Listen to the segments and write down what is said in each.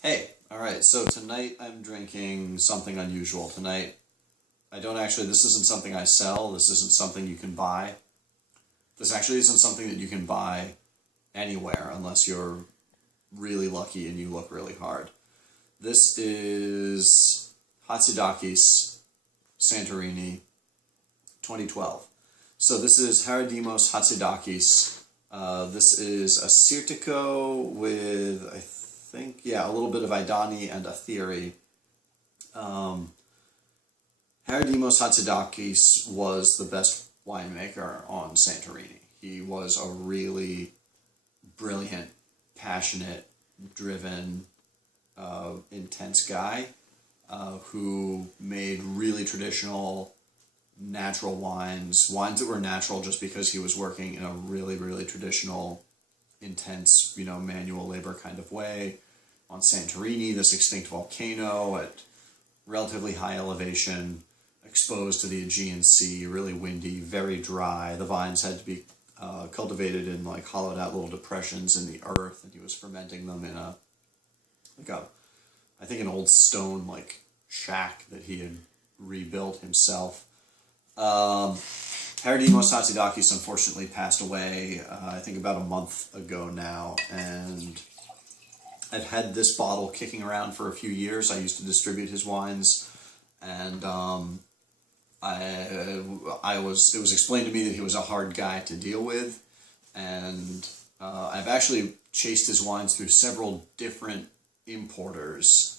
Hey, alright, so tonight I'm drinking something unusual. Tonight, this isn't something I sell, this isn't something you can buy. This actually isn't something that you can buy anywhere unless you're really lucky and you look really hard. This is Hatzidakis Santorini 2012. So this is Haridimos Hatzidakis. This is a Sirtico with, I think, yeah, a little bit of Idani and a theory. Haridimos Hatzidakis was the best winemaker on Santorini. He was a really brilliant, passionate, driven, intense guy who made really traditional, natural wines that were natural just because he was working in a really, really traditional, intense, manual labor kind of way on Santorini, this extinct volcano at relatively high elevation, exposed to the Aegean Sea, really windy, very dry. The vines had to be cultivated in hollowed out little depressions in the earth, and he was fermenting them in I think an old stone shack that he had rebuilt himself. Haridimos Hatzidakis unfortunately passed away, I think about a month ago now, and I've had this bottle kicking around for a few years. I used to distribute his wines, and it was explained to me that he was a hard guy to deal with, and I've actually chased his wines through several different importers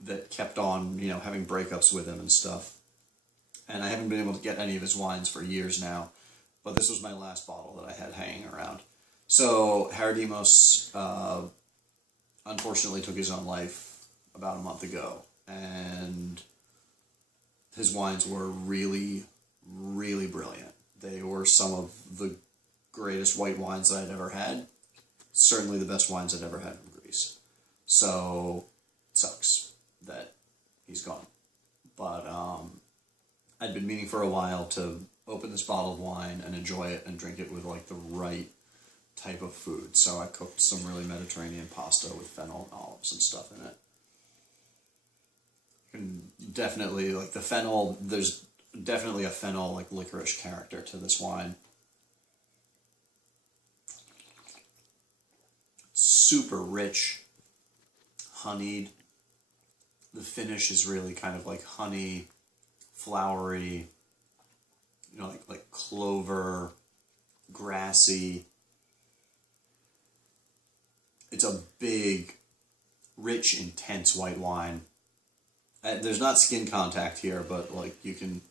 that kept on, having breakups with him and stuff. And I haven't been able to get any of his wines for years now, but this was my last bottle that I had hanging around. So Haridimos unfortunately took his own life about a month ago, and his wines were really, really brilliant. They were some of the greatest white wines that I'd ever had, certainly the best wines I'd ever had from Greece. So it sucks that he's gone, but I'd been meaning for a while to open this bottle of wine and enjoy it and drink it with the right type of food. So I cooked some really Mediterranean pasta with fennel and olives and stuff in it. And definitely the fennel, there's definitely a fennel licorice character to this wine. Super rich, honeyed. The finish is really kind of honey, flowery, like clover, grassy. It's a big, rich, intense white wine. There's not skin contact here, but you can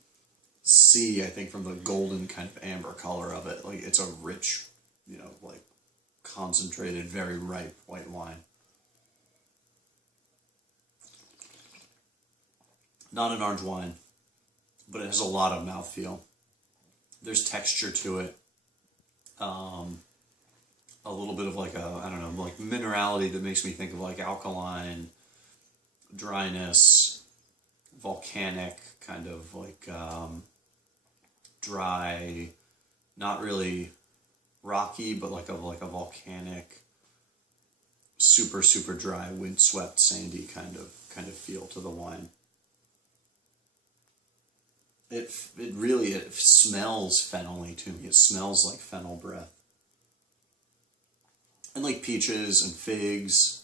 see, I think, from the golden kind of amber color of it, it's a rich, concentrated, very ripe white wine. Not an orange wine, but it has a lot of mouthfeel. There's texture to it. A little bit of minerality that makes me think of alkaline, dryness, volcanic, kind of dry, not really rocky, but like a volcanic, super, super dry, windswept, sandy kind of feel to the wine. It smells fennel-y to me. It smells like fennel breath. And peaches and figs.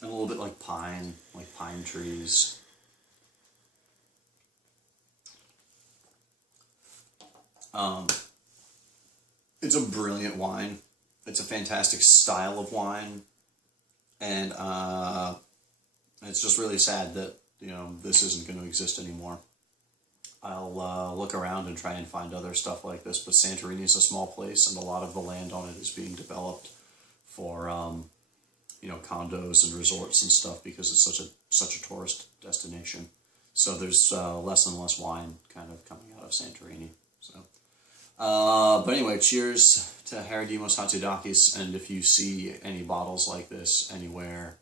And a little bit like pine trees. It's a brilliant wine. It's a fantastic style of wine. And it's just really sad that this isn't going to exist anymore. I'll look around and try and find other stuff like this, but Santorini is a small place, and a lot of the land on it is being developed for condos and resorts and stuff because it's such a tourist destination. So there's less and less wine kind of coming out of Santorini. So, but anyway, cheers to Haridimos Hatzidakis, and if you see any bottles like this anywhere,